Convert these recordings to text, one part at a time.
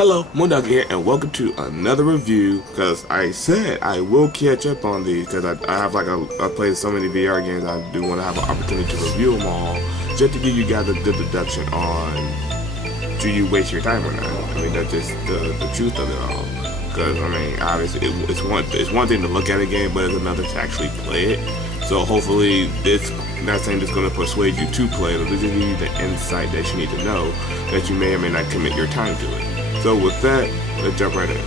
Hello, Moondog here, and welcome to another review. Because I said I will catch up on these because I have I played so many VR games. I do want to have an opportunity to review them all, just to give you guys a good deduction on do you waste your time or not. I mean, that's just the truth of it all. Because I mean, obviously, it's one thing to look at a game, but it's another to actually play it. So hopefully, it's not saying it's going to persuade you to play it, but this is give you the insight that you need to know that you may or may not commit your time to it. So with that, let's jump right in.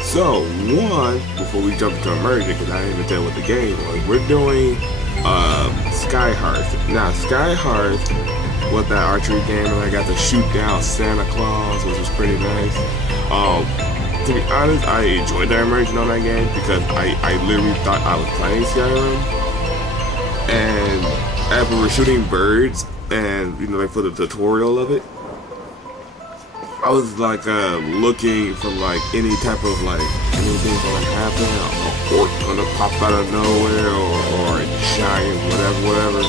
So one, before we jump into immersion, because I didn't even tell what the game was, we're doing Skyhearth. Now Skyhearth was that archery game, and I got to shoot down Santa Claus, which was pretty nice. To be honest, I enjoyed the immersion on that game because I literally thought I was playing Skyrim. And as we were shooting birds, and you know, they put a tutorial of it, I was like looking for like any type of like anything gonna happen, a orc gonna pop out of nowhere, or a giant whatever,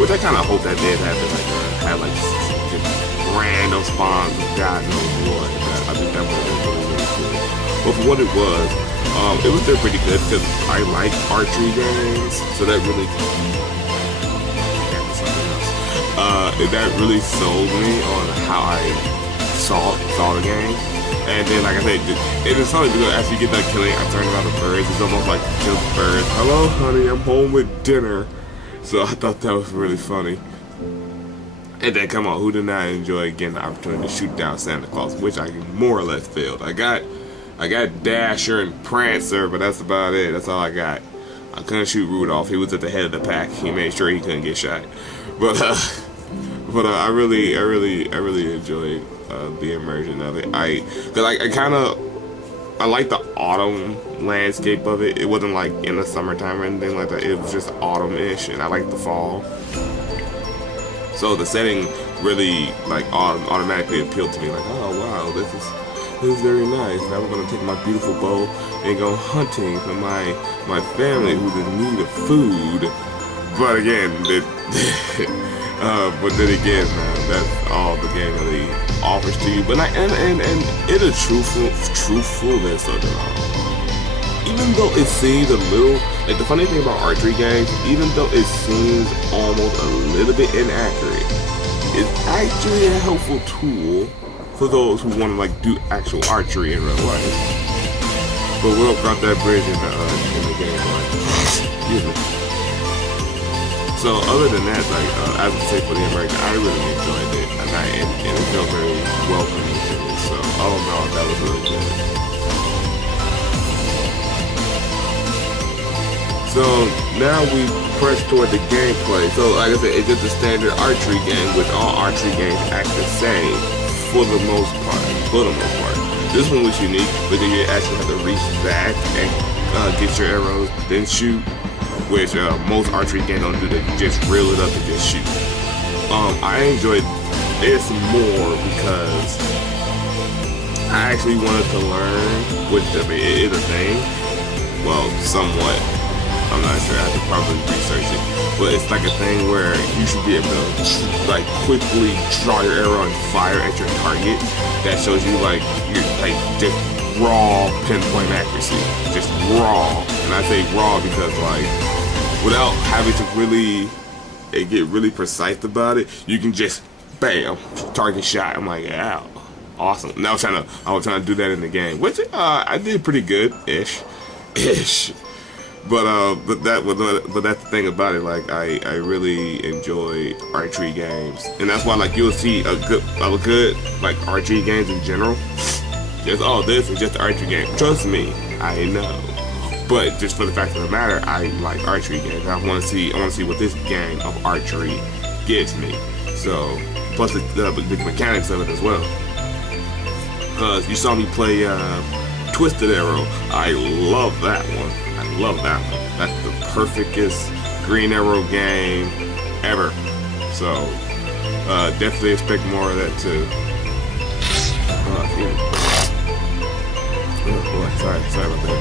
which I kind of hope that did happen, like had like just random spawns of God knows what. I think that would have been really cool. But for what it was still pretty good because I like archery games, so that really that really sold me on how I saw the game. And then, like I said, it is funny because after you get done killing, I turned around the birds. It's almost like kill birds. Hello, honey, I'm home with dinner. So I thought that was really funny. And then, come on, who did not enjoy getting the opportunity to shoot down Santa Claus, which I more or less failed. I got Dasher and Prancer, but that's about it. That's all I got. I couldn't shoot Rudolph. He was at the head of the pack. He made sure he couldn't get shot. But I really enjoyed the immersion of it. I like the autumn landscape of it. It wasn't like in the summertime or anything like that. It was just autumn-ish, and I like the fall. So the setting really like automatically appealed to me. Like, oh wow, this is very nice. Now we're gonna take my beautiful bow and go hunting for my family who's in need of food. But again, but then again, man, that's all the game really offers to you. But and it is truthfulness of it all. Even though it seems a little, like the funny thing about archery games, even though it seems almost a little bit inaccurate, it's actually a helpful tool for those who want to like do actual archery in real life. But we'll cross that bridge in the game. Excuse me. So other than that, like I would say for the immersion, I really enjoyed it, and it felt very welcoming to me. So all in all, that was really good. So now we press toward the gameplay. So like I said, it's just a standard archery game, which all archery games act the same for the most part. This one was unique because you actually have to reach back and get your arrows, then shoot. Which most archery games don't do. They just reel it up and just shoot. I enjoyed this more because I actually wanted to learn, which I mean, it is a thing. Well, somewhat. I'm not sure. I have to probably research it. But it's like a thing where you should be able to like quickly draw your arrow and fire at your target. That shows you like you're like just raw pinpoint accuracy, just raw. And I say raw because like without having to really get really precise about it, you can just bam, target shot. I'm like, yeah, awesome. Now I was trying to do that in the game, which I did pretty good ish. But that's the thing about it. Like I really enjoy archery games, and that's why like you'll see a good like archery games in general. This is just an archery game. Trust me, I know. But just for the fact of the matter, I like archery games. I want to see what this game of archery gives me. So plus the mechanics of it as well. Because you saw me play Twisted Arrow. I love that one. That's the perfectest Green Arrow game ever. So definitely expect more of that too. Oh boy, sorry about that.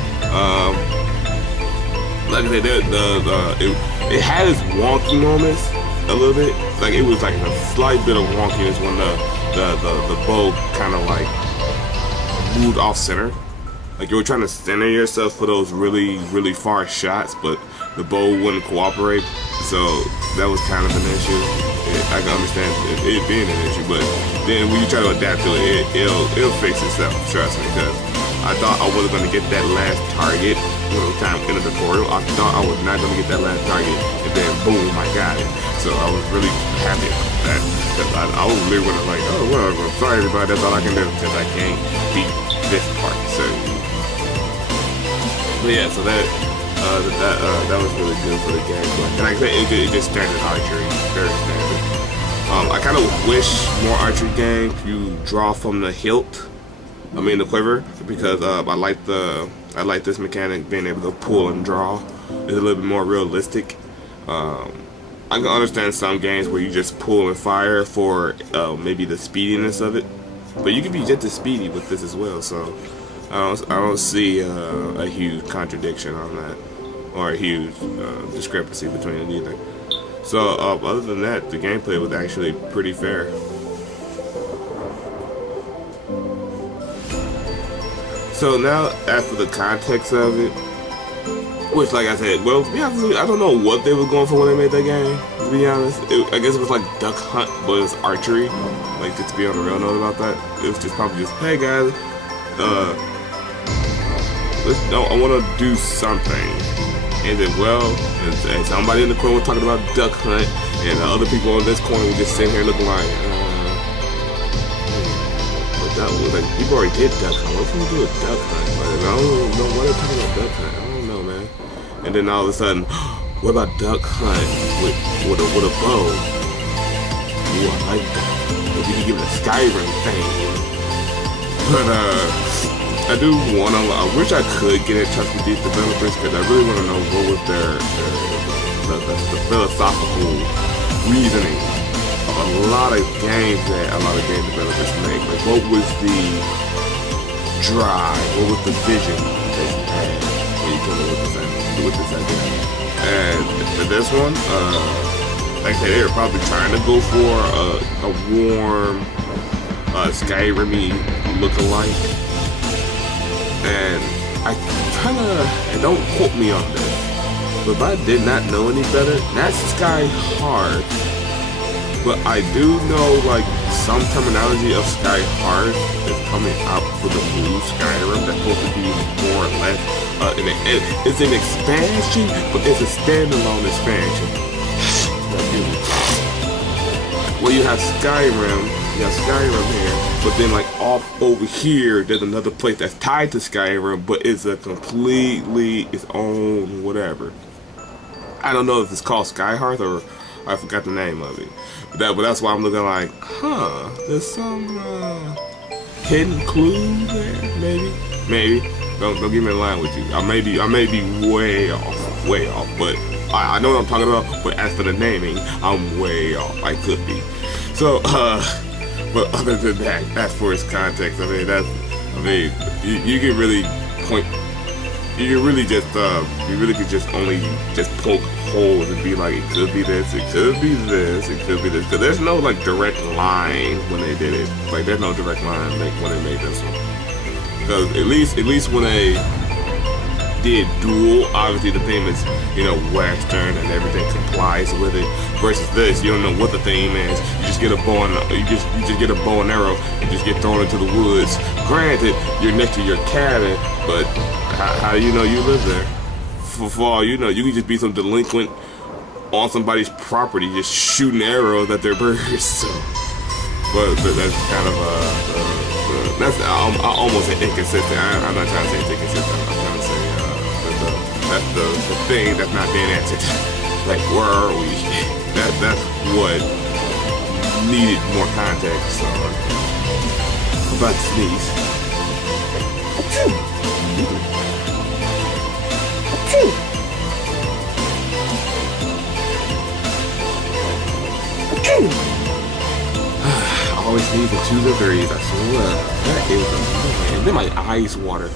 Like I said, it had its wonky moments, a little bit. Like it was like a slight bit of wonkiness when the bow kind of like moved off center. Like you were trying to center yourself for those really far shots, but the bow wouldn't cooperate. So that was kind of an issue. I can understand it being an issue, but then when you try to adapt to it, it'll fix itself. Trust me, because I thought I wasn't gonna get that last target. Time in the tutorial, I thought I was not gonna get that last target, and then boom, I got it. So I was really happy about that. Cause I was really like, oh well, sorry everybody, that's all I can do because I can't beat this part. So, but yeah, so that was really good for the game. And like I said, it just standard archery, very standard. I kind of wish more archery games you draw from the hilt. I mean the quiver, because I like this mechanic, being able to pull and draw. It's a little bit more realistic. I can understand some games where you just pull and fire for maybe the speediness of it, but you can be just as speedy with this as well. So I don't see a huge contradiction on that, or a huge discrepancy between it either. So other than that, the gameplay was actually pretty fair. So now, as for the context of it, which, like I said, well, to be honest with you, I don't know what they were going for when they made that game, to be honest. I guess it was like Duck Hunt, but it's archery. Like, just to be on the real note about that, it was just probably just, hey guys, I want to do something. And then, well, and somebody in the corner was talking about Duck Hunt, and the other people in this corner were just sitting here looking like, like, people already did Duck Hunt. What can we do with Duck Hunt? Like, I don't know why they're talking about Duck Hunt. I don't know, man. And then all of a sudden, what about Duck Hunt with a bow? Ooh, I like that. If you can give it a Skyrim thing. But I do wanna. I wish I could get in touch with these developers, because I really want to know what was the philosophical reasoning of a lot of games that a lot of game developers make. Like, what was the drive? What was the vision that you had when you came up with this idea? And for this one, like I said, they were probably trying to go for a warm, Skyrim-y look-alike. And I and don't quote me on this, but if I did not know any better, that's Skyhearth. But I do know, like, some terminology of Skyhearth is coming out for the new Skyrim that's supposed to be more or less, it's an expansion, but it's a standalone expansion. Well, you have Skyrim here, but then like off over here, there's another place that's tied to Skyrim, but it's a completely its own whatever. I don't know if it's called Skyhearth or I forgot the name of it. But that's why I'm looking like, there's some hidden clue there, maybe. Don't get me in line with you. I may be way off, but I know what I'm talking about. But as for the naming, I'm way off. I could be. So, but other than that, as for its context, you can really point. You really could just only poke holes and be like, it could be this, it could be this, it could be this. Because there's no like direct line when they did it. Like there's no direct line when they made this one. Because at least when they did Duel, obviously the theme is, Western and everything complies with it. Versus this, you don't know what the theme is. You just get a bow and you just get a bow and arrow and just get thrown into the woods. Granted, you're next to your cabin, but how do you know you live there? For all you know, you can just be some delinquent on somebody's property, just shooting arrows at their birds. So, but that's kind of that's I almost say inconsistent. I'm not trying to say it's inconsistent. I'm trying to say that's the thing that's not being answered. Like, where are we? That's what needed more context. So I'm about to sneeze. I always sneeze in 2 degrees, I swear. That is annoying. And then my eyes water.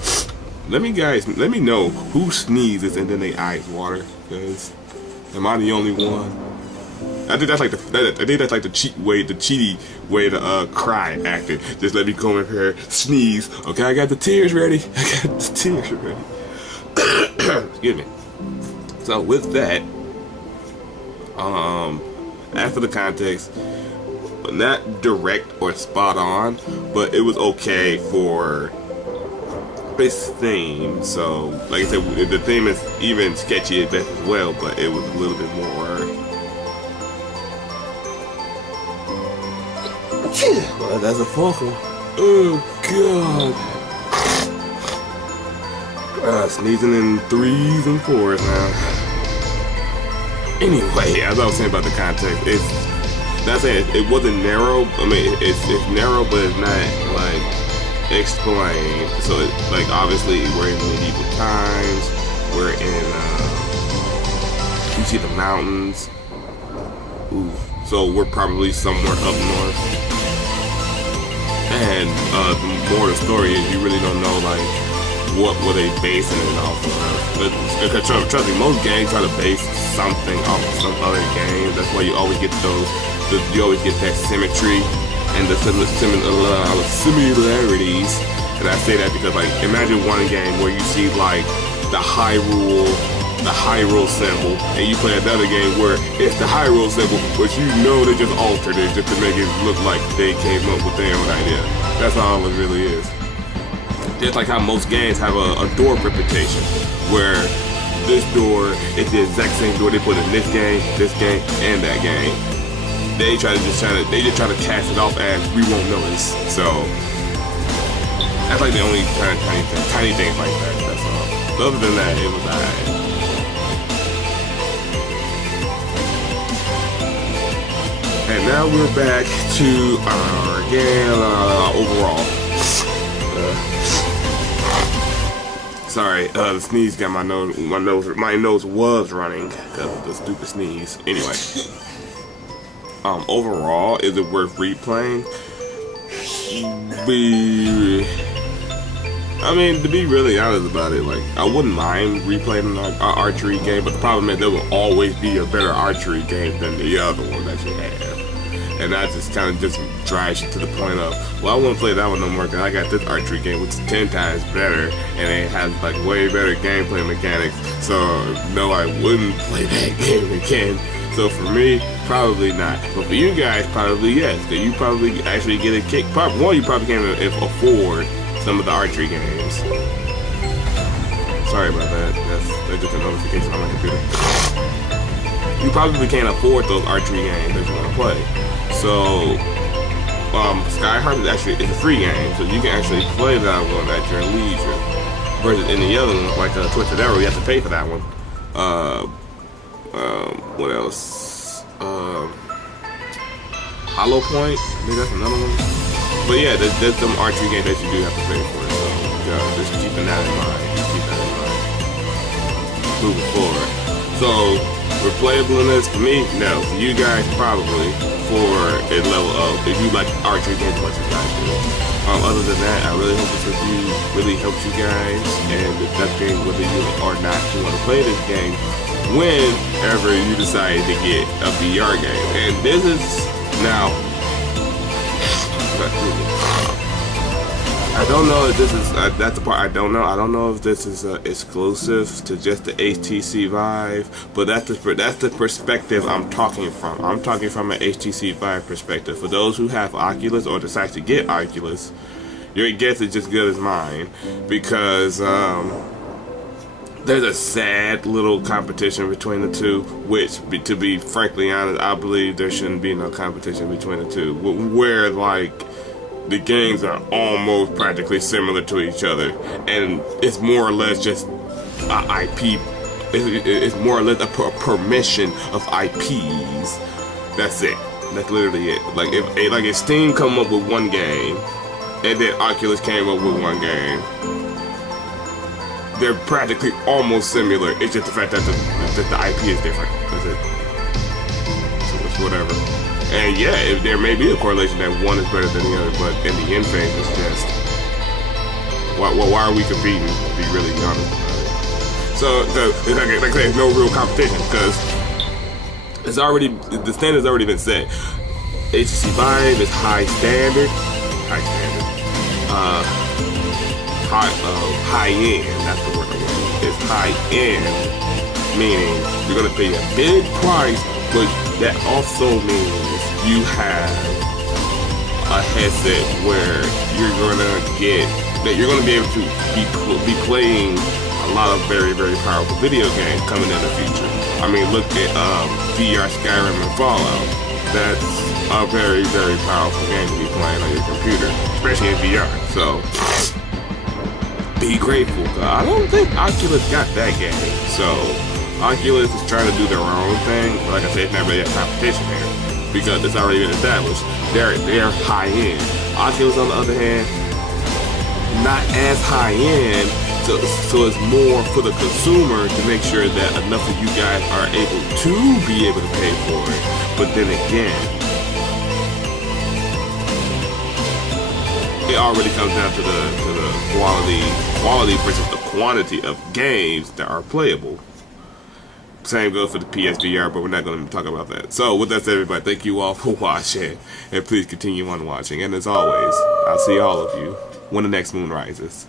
Let me know who sneezes and then their eyes water. Because am I the only one? I think that's like the cheaty way to cry acting. Just let me come in here, sneeze. Okay, I got the tears ready. I got the tears ready. Excuse me. So with that, after the context, not direct or spot on, but it was okay for this theme. So, like I said, the theme is even sketchy at best as well, but it was a little bit more. Well, that's a focal. Oh God! Sneezing in 3s and 4s now. Anyway, as I was saying about the context, it's not saying it wasn't narrow. I mean, it's narrow, but it's not like explained. So, like, obviously, we're in medieval times. We're in. You see the mountains. Ooh. So we're probably somewhere up north. And the more the story is, you really don't know like what were they basing it off of. But trust me, most games try to base something off of some other game. That's why you always get you always get that symmetry and the similarities. And I say that because, like, imagine one game where you see like the Hyrule symbol, and you play another game where it's the Hyrule symbol, but you know they just altered it just to make it look like they came up with their own idea. That's all it really is. Just like how most games have a door reputation, where this door is the exact same door they put in this game, and that game. They just try to cast it off as we won't notice. So that's like the only tiny things like that. That's all. But other than that, it was alright. And now we're back to our game overall. Sorry, the sneeze got my nose was running because of the stupid sneeze. Anyway, overall, is it worth replaying? I mean, to be really honest about it, like, I wouldn't mind replaying an archery game, but the problem is there will always be a better archery game than the other one that you have. And that just kind of just drives you to the point of, well, I won't play that one no more because I got this archery game which is 10 times better, and it has like way better gameplay mechanics. So no, I wouldn't play that game again. So for me, probably not. But for you guys, probably yes, because you probably actually get a kick. One, you probably can't afford some of the archery games. Sorry about that. That's just a notification on my computer. You probably can't afford those archery games that you want to play. So, Skyhearth is a free game, so you can actually play that one at your leisure. Versus in the other ones, like Twisted Arrow, you have to pay for that one. What else? Hollow Point, I think that's another one. But yeah, there's some archery games that you do have to pay for. So just keeping that in mind. Moving forward. So, replayableness for me, no. For you guys, probably for a level of, if you like archery games as much as I do. Other than that, I really hope this review really helps you guys and deducting whether you or not you want to play this game whenever you decide to get a VR game. And this is now. I don't know if this is, that's the part I don't know. I don't know if this is exclusive to just the HTC Vive, but that's the perspective I'm talking from. I'm talking from an HTC Vive perspective. For those who have Oculus or decide to get Oculus, your guess is just good as mine, because there's a sad little competition between the two, which, to be frankly honest, I believe there shouldn't be no competition between the two, where like the games are almost practically similar to each other, and it's more or less just IP. It's more or less a permission of IPs. That's it. That's literally it. Like if Steam come up with one game, and then Oculus came up with one game, they're practically almost similar. It's just the fact that the IP is different. That's it. So it's whatever. And yeah, there may be a correlation that one is better than the other, but in the end phase, it's just, why are we competing, to be really honest about it? So like I say, it's no real competition, because It's already, the standard's already been set. HTC Vive is high standard, high end. That's the word I want. It's high end, meaning you're gonna pay a big price, but that also means you have a headset where you're gonna be able to be playing a lot of very, very powerful video games coming in the future. I mean, look at VR Skyrim and Fallout. That's a very, very powerful game to be playing on your computer, especially in VR. So be grateful. I don't think Oculus got that game. So Oculus is trying to do their own thing. Like I said, it's not really a competition here because it's already been established. They're high end. Oculus, on the other hand, not as high end. So it's more for the consumer to make sure that enough of you guys are able to pay for it. But then again, it already comes down to the quality versus the quantity of games that are playable. Same goes for the PSVR, but we're not going to talk about that. So with that said, everybody, thank you all for watching, and please continue on watching. And as always, I'll see all of you when the next moon rises.